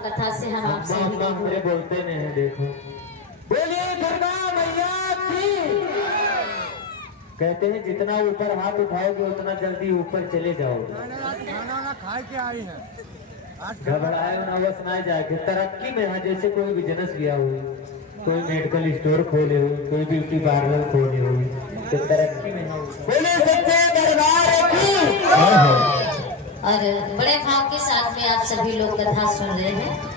कथा से हम आपसे बोलते नहीं है। देखो बोलिए दुर्गा मैया की। कहते हैं जितना ऊपर हाथ उठाओगे उतना जल्दी ऊपर चले जाओगे। खाना खाए के आई है, घबराए ना बस ना जाके तरक्की में है। जैसे कोई बिजनेस किया हो, कोई मेडिकल स्टोर खोले हो, कोई ब्यूटी पार्लर खोले हो, तो तरक्की में है। बोले सच्चे दरबार की। और बड़े भाव के साथ में आप सभी लोग कथा सुन रहे हैं।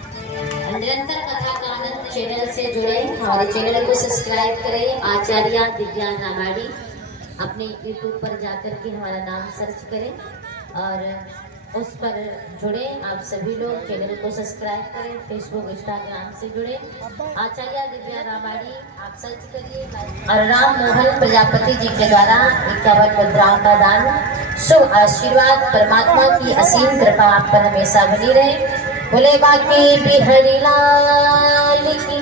निरंतर कथा का आनंद चैनल से जुड़े, हमारे चैनल को सब्सक्राइब करें। आचार्य दिव्या रामाड़ी अपने यूट्यूब पर जाकर के हमारा नाम सर्च करें और उस पर जुड़े। आप सभी लोग चैनल को सब्सक्राइब करें, फेसबुक इंस्टाग्राम से जुड़े। आचार्य दिव्या रामाड़ी आप सर्च करिए। और राम मोहन प्रजापति जी के द्वारा 51 मुद्राओं का दान, शुभ आशीर्वाद, परमात्मा की असीम कृपा आप पर हमेशा बनी रहे। बोले बाकी बिहारी लाल की।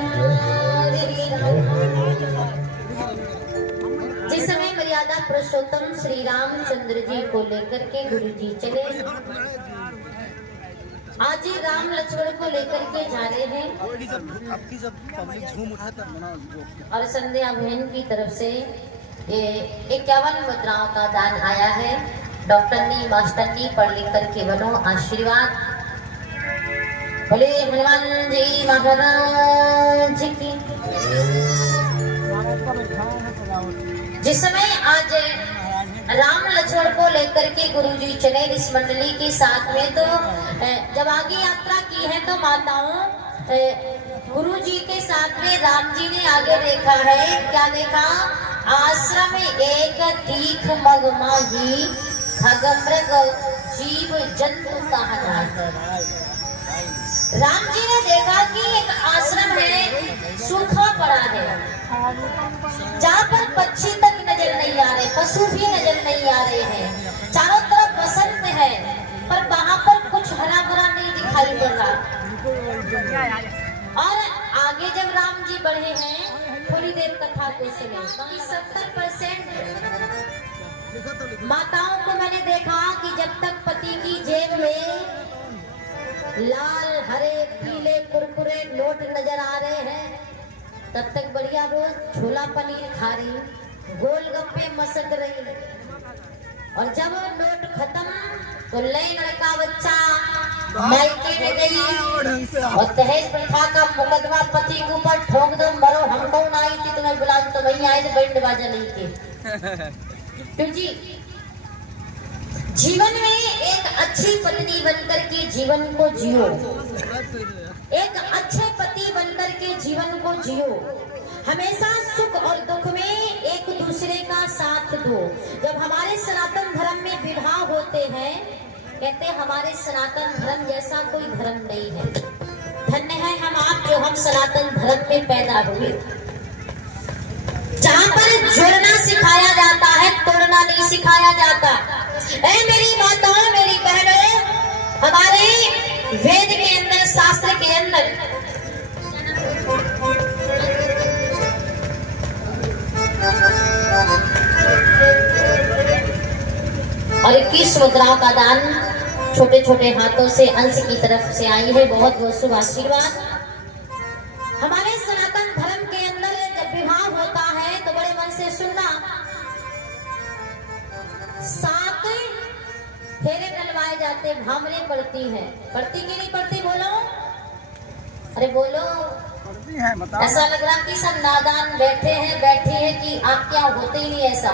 जिस समय मर्यादा पुरुषोत्तम श्री रामचंद्र जी को लेकर के गुरु जी चले, आज ही राम लक्ष्मण को लेकर के जा रहे हैं। और संध्या बहन की तरफ से ये 51 मुद्राओं का दान आया है। डॉक्टरनी मास्टरनी पढ़ लिख करके बनो, आशीर्वाद। बोले हनुमान जी महाराज की। जिस समय आज राम लक्ष्मण को लेकर के गुरुजी चले इस मंडली के साथ में, तो जब आगे यात्रा की है तो माताओं गुरुजी के साथ में राम जी ने आगे देखा है। क्या देखा? आश्रम एक तीख मगमाही, खगमृग जीव जंतु कहना। राम जी ने देखा कि एक आश्रम है, सूखा पड़ा है, जहाँ पर पक्षी तक नजर नहीं आ रहे, पशु भी नजर नहीं आ रहे हैं। चारों तरफ बसंत है, पर वहाँ पर कुछ हरा भरा नहीं दिखाई पड़ रहा। और आगे जब राम जी बढ़े हैं, थोड़ी देर कथा को सुने। 70% माताओं को मैंने देखा कि जब तक पति की जेब में लाल हरे पीले कुरकुरे नोट नजर आ रहे हैं, तब तक बढ़िया रोज छोला पनीर खा रही, गोलगप्पे मसक रही। और जब नोट खत्म तो नए लड़का बच्चा मायके में गई और दहेज प्रथा का मुकदमा पति के ऊपर ठोक दो, मरो हम कौन आई थी तुम्हें बुला, तो वही आए थे, बैंड बाजा नहीं थे। क्योंकि जीवन में एक अच्छी पत्नी बनकर के जीवन को जियो, एक अच्छे पति बनकर के जीवन को जियो। हमेशा सुख और दुख में एक दूसरे का साथ दो। जब हमारे सनातन धर्म में विवाह होते हैं, कहते हैं हमारे सनातन धर्म जैसा कोई धर्म नहीं है। धन्य है हम आप जो हम सनातन धर्म में पैदा हुए, जहाँ पर जुड़ना सिखाया जाता है, तोड़ना नहीं सिखाया जाता। ऐ मेरी माताओं, मेरी बहनों, हमारे वेद के अंदर, शास्त्र के अंदर और 21 मुद्राओं का दान छोटे छोटे हाथों से अंश की तरफ से आई है। बहुत बहुत शुभ आशीर्वाद। 7 फेरे डलवाए जाते, भामरे पड़ती हैं। पड़ती कि नहीं पड़ती बोलो? अरे बोलो। पड़ती है, बताओ। ऐसा लग रहा कि सब नादान बैठे हैं, बैठी है कि आप क्या होते ही नहीं ऐसा।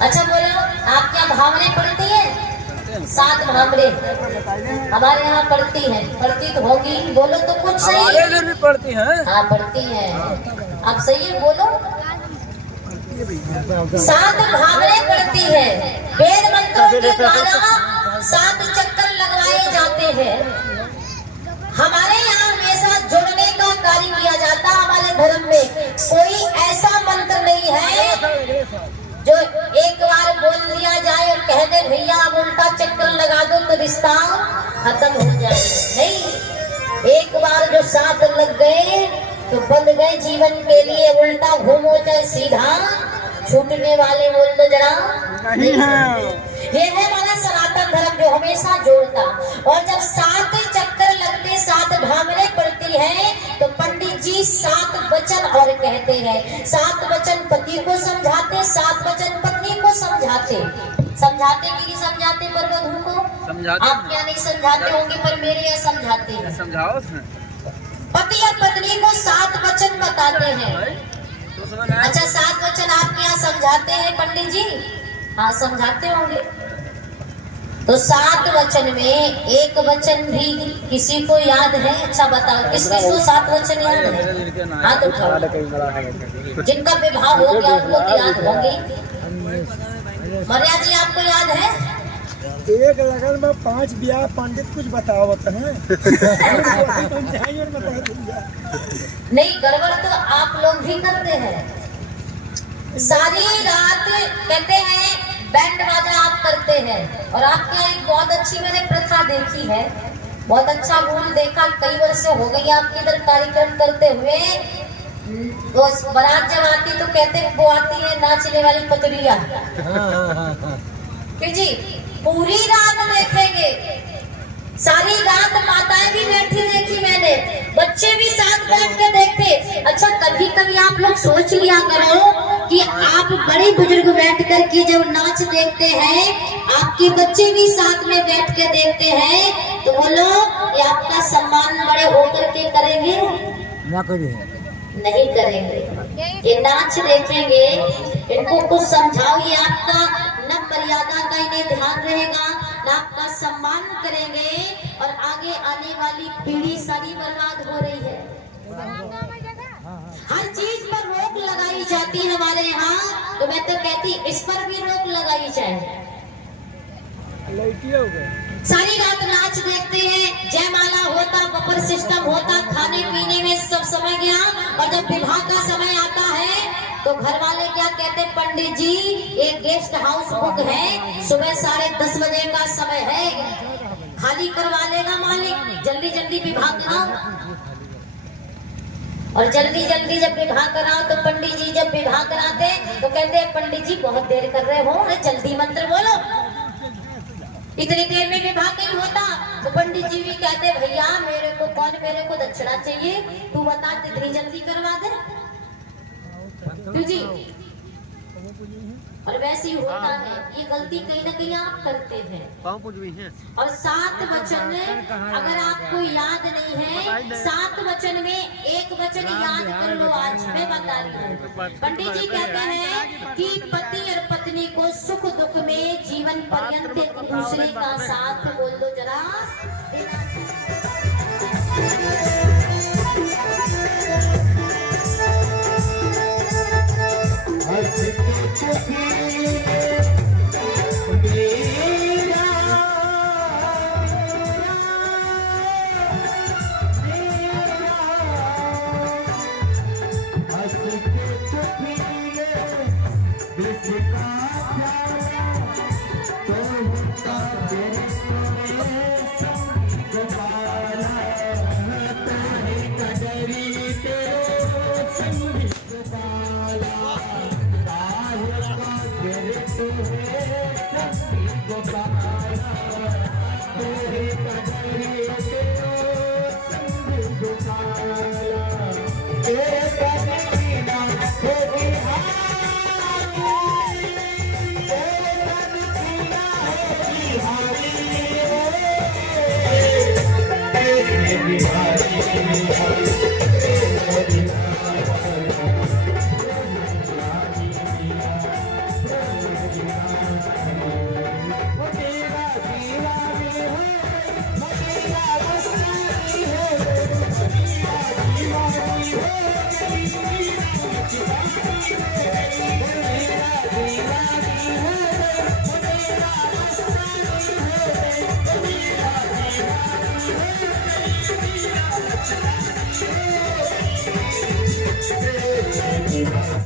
अच्छा बोलो, आप क्या भामरे पड़ती है? 7 भामरे हमारे यहाँ पड़ती है। पड़ती तो होगी, बोलो तो कुछ सही। भी पड़ती है। हाँ पड़ती है, आप सही है बोलो। 7 भावरे पड़ती है। वेद मंत्रों के द्वारा 7 चक्कर लगवाए जाते हैं। हमारे यहाँ हमेशा जुड़ने का कार्य किया जाता। हमारे धर्म में कोई ऐसा मंत्र नहीं है जो एक बार बोल दिया जाए और कह दे भैया अब उल्टा चक्कर लगा दो तो रिश्ता खत्म हो जाए। नहीं, एक बार जो 7 लग गए तो बंद गए जीवन के लिए। उल्टा घूमो चाहे सीधा, छूटने वाले बोल दो जरा नहीं है। ये है हमारा सनातन धर्म जो हमेशा जोड़ता। और जब 7 चक्कर लगते, 7 भामरे पड़ती है, तो पंडित जी 7 वचन और कहते हैं। 7 वचन पति को समझाते, 7 वचन पत्नी को समझाते। समझाते कि नहीं समझाते पर वधू को? समझाते। आप क्या नहीं समझाते होंगे पर मेरे यहाँ समझाते हैं। समझाओ। पति और पत्नी को 7 वचन बताते हैं। अच्छा 7 वचन आपके यहाँ समझाते हैं पंडित जी? हाँ समझाते होंगे। तो 7 वचन में एक वचन भी किसी को याद है? अच्छा बताओ, किस किस को 7 वचन याद है? हाथ उठाओ। जिनका विवाह हो गया उनको तो याद होंगे। मरिया जी आपको याद है? एक लगन में 5 ब्याह पंडित कुछ बतावत हैं। नहीं, गड़बड़ तो आप लोग भी करते हैं। सारी रात कहते हैं बैंड बाजा आप करते हैं। और आपके एक बहुत अच्छी मैंने प्रथा देखी है, बहुत अच्छा रूल देखा। कई वर्ष हो गई आपके इधर कार्यक्रम करते हुए। वो बारात जब आती तो कहते हैं वो आती है नाचने वाली पतरिया। फिर जी पूरी रात देखेंगे, सारी रात माताएं भी बैठी देखी मैंने, बच्चे भी साथ बैठ के देखते। अच्छा कभी कभी आप लोग सोच लिया करो कि आप बड़े बुजुर्ग बैठ कर के जब नाच देखते हैं, आपके बच्चे भी साथ में बैठ के देखते हैं, तो बोलो ये आपका सम्मान बड़े होकर के करेंगे? नहीं करेंगे। ये नाच देखेंगे, इनको कुछ समझाओ, ये आपका न मर्यादा का इन्हें ध्यान रहेगा, न आपका सम्मान करेंगे, और आगे आने वाली पीढ़ी सारी बर्बाद हो रही है। हर चीज पर रोक लगाई जाती है हमारे यहाँ, तो मैं तो कहती इस पर भी रोक लगाई जाए। सारी रात नाच देखते हैं, जयमाला होता, बफर सिस्टम होता, खाने पीने में सब समय गया। और जब विवाह का समय आता है तो घर वाले क्या कहते हैं, पंडित जी एक गेस्ट हाउस बुक है, सुबह 10:30 बजे का समय है, खाली करवा लेगा मालिक, जल्दी जल्दी विवाह कराओ। और जल्दी जल्दी जब विवाह कराओ तो पंडित जी जब विवाह कराते तो कहते हैं पंडित जी बहुत देर कर रहे हो, जल्दी मंत्र बोलो, इतनी देर में विवाह नहीं होता। तो पंडित जी भी कहते भैया मेरे को दक्षिणा चाहिए, तू बता कितनी जल्दी करवा दे जी। और वैसे ही होता है, ये गलती कहीं ना कहीं आप करते हैं। और 7 वचन अगर आपको याद नहीं है, 7 वचन में एक वचन याद कर लो। आज मैं बता रही हूँ, पंडित जी कहते हैं कि पति और पत्नी को सुख दुख में जीवन पर्यंत एक दूसरे का साथ, बोल दो जरा, Hey